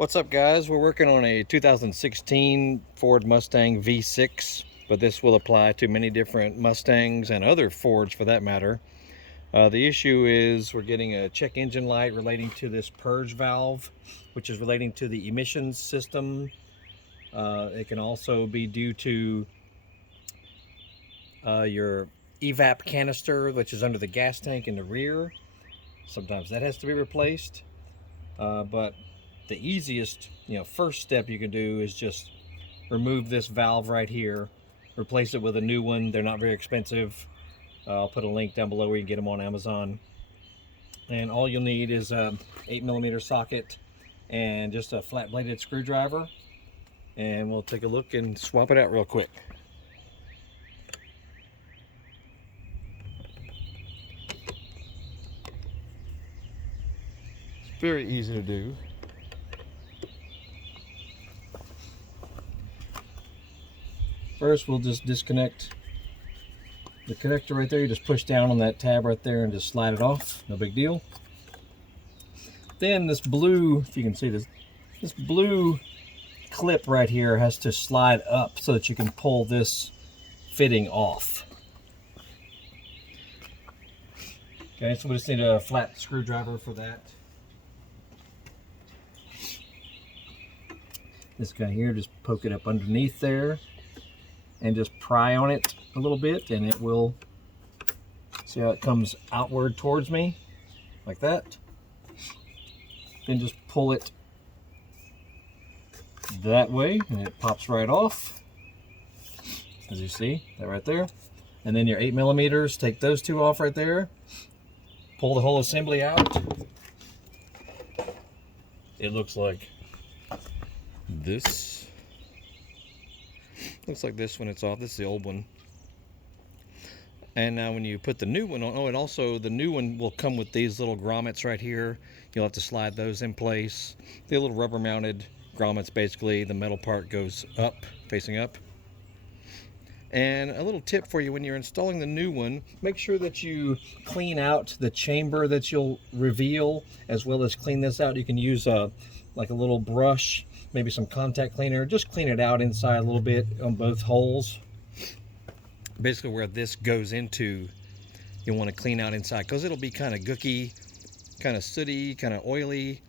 What's up, guys? We're working on a 2016 Ford Mustang V6, but this will apply to many different Mustangs and other Fords for that matter. The issue is we're getting a check engine light relating to this purge valve, which is relating to the emissions system. It can also be due to your Evap canister, which is under the gas tank in the rear. Sometimes that has to be replaced, but the easiest, first step you can do is just remove this valve right here, replace it with a new one. They're not very expensive. I'll put a link down below where you can get them on Amazon. And all you'll need is a 8mm socket and just a flat bladed screwdriver. And we'll take a look and swap it out real quick. It's very easy to do. First, we'll just disconnect the connector right there. You just push down on that tab right there and just slide it off. No big deal. Then this blue, if you can see this blue clip right here has to slide up so that you can pull this fitting off. Okay, so we just need a flat screwdriver for that. This guy here, just poke it up underneath there and just pry on it a little bit, and it will, see how it comes outward towards me like that. Then just pull it that way and it pops right off, as you see that right there. And then your 8mm, take those two off right there, pull the whole assembly out. It looks like this. Looks like this when it's off. This is the old one. And now when you put the new one on, and also the new one will come with these little grommets right here. You'll have to slide those in place. The little rubber mounted grommets, basically the metal part goes up, facing up. And a little tip for you: when you're installing the new one, make sure that you clean out the chamber that you'll reveal, as well as clean this out. You can use like a little brush, maybe some contact cleaner, just clean it out inside a little bit on both holes. Basically where this goes into, you'll want to clean out inside because it'll be kind of gooky, kind of sooty, kind of oily.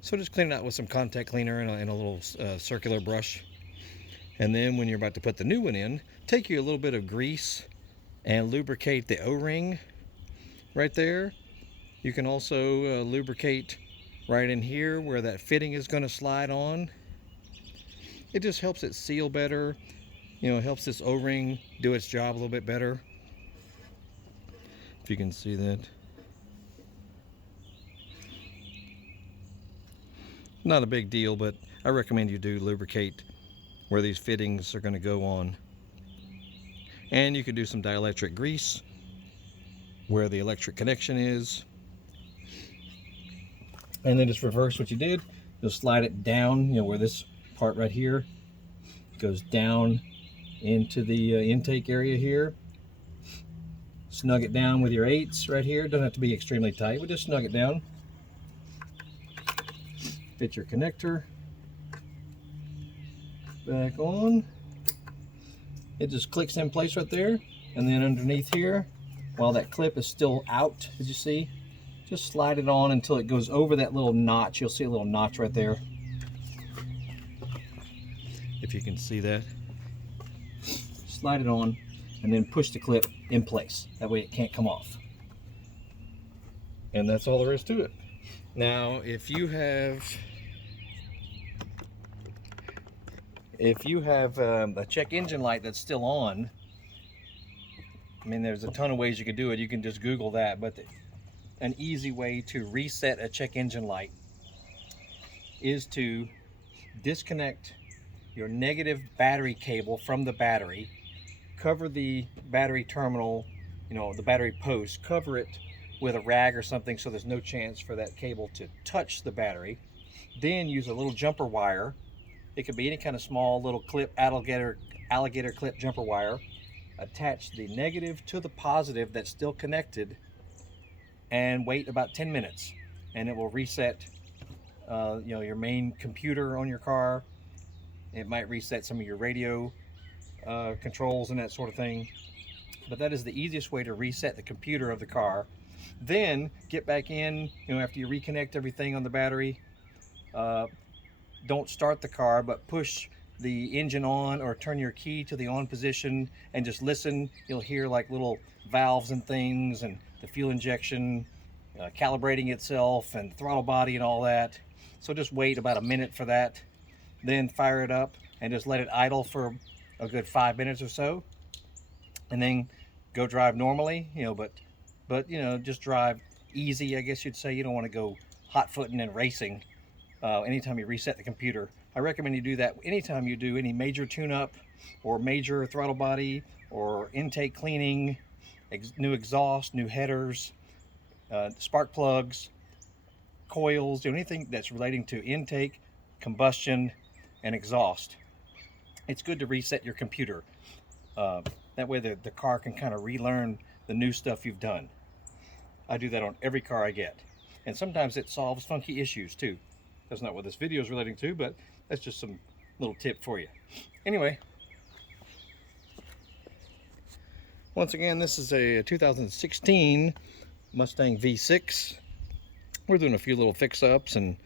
So just clean it out with some contact cleaner and a little circular brush. And then when you're about to put the new one in, take you a little bit of grease and lubricate the O-ring right there. You can also lubricate right in here where that fitting is going to slide on. It just helps it seal better. Helps this O-ring do its job a little bit better. If you can see that. Not a big deal, but I recommend you do lubricate where these fittings are going to go on. And you can do some dielectric grease where the electric connection is. And then just reverse what you did. You'll slide it down, where this part right here goes down into the intake area here. Snug it down with your 8s right here. Doesn't have to be extremely tight, but just snug it down. Fit your connector back on. It just clicks in place right there. And then underneath here, while that clip is still out, as you see, just slide it on until it goes over that little notch. You'll see a little notch right there, if you can see that. Slide it on and then push the clip in place. That way it can't come off. And that's all there is to it. Now, if you have a check engine light that's still on, there's a ton of ways you can do it. You can just Google that, but an easy way to reset a check engine light is to disconnect your negative battery cable from the battery, cover the battery terminal, the battery post, cover it with a rag or something so there's no chance for that cable to touch the battery. Then use a little jumper wire. It could be any kind of small little clip, alligator clip jumper wire. Attach the negative to the positive that's still connected and wait about 10 minutes, and it will reset you know, your main computer on your car. It might reset some of your radio controls and that sort of thing. But that is the easiest way to reset the computer of the car. Then get back in, you know, after you reconnect everything on the battery. Don't start the car, but push the engine on or turn your key to the on position and just listen. You'll hear like little valves and things, and the fuel injection calibrating itself, and throttle body and all that. So just wait about a minute for that, then fire it up and just let it idle for a good 5 minutes or so, and then go drive normally, you know, but you know, just drive easy, I guess you'd say. You don't want to go hot footing and racing anytime you reset the computer. I recommend you do that anytime you do any major tune-up or major throttle body or intake cleaning, new exhaust, new headers, spark plugs, coils, anything that's relating to intake, combustion, and exhaust. It's good to reset your computer. That way the car can kind of relearn the new stuff you've done. I do that on every car I get. And sometimes it solves funky issues too. That's not what this video is relating to, but that's just some little tip for you. Anyway, once again, this is a 2016 Mustang V6. We're doing a few little fix-ups and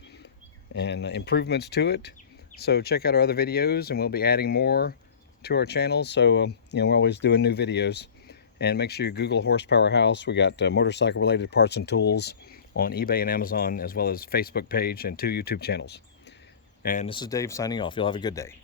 improvements to it. So check out our other videos, and we'll be adding more to our channel. So you know, we're always doing new videos. And make sure you Google Horsepower House. We got motorcycle related parts and tools on eBay and Amazon, as well as Facebook page and 2 YouTube channels. And this is Dave signing off. You'll have a good day.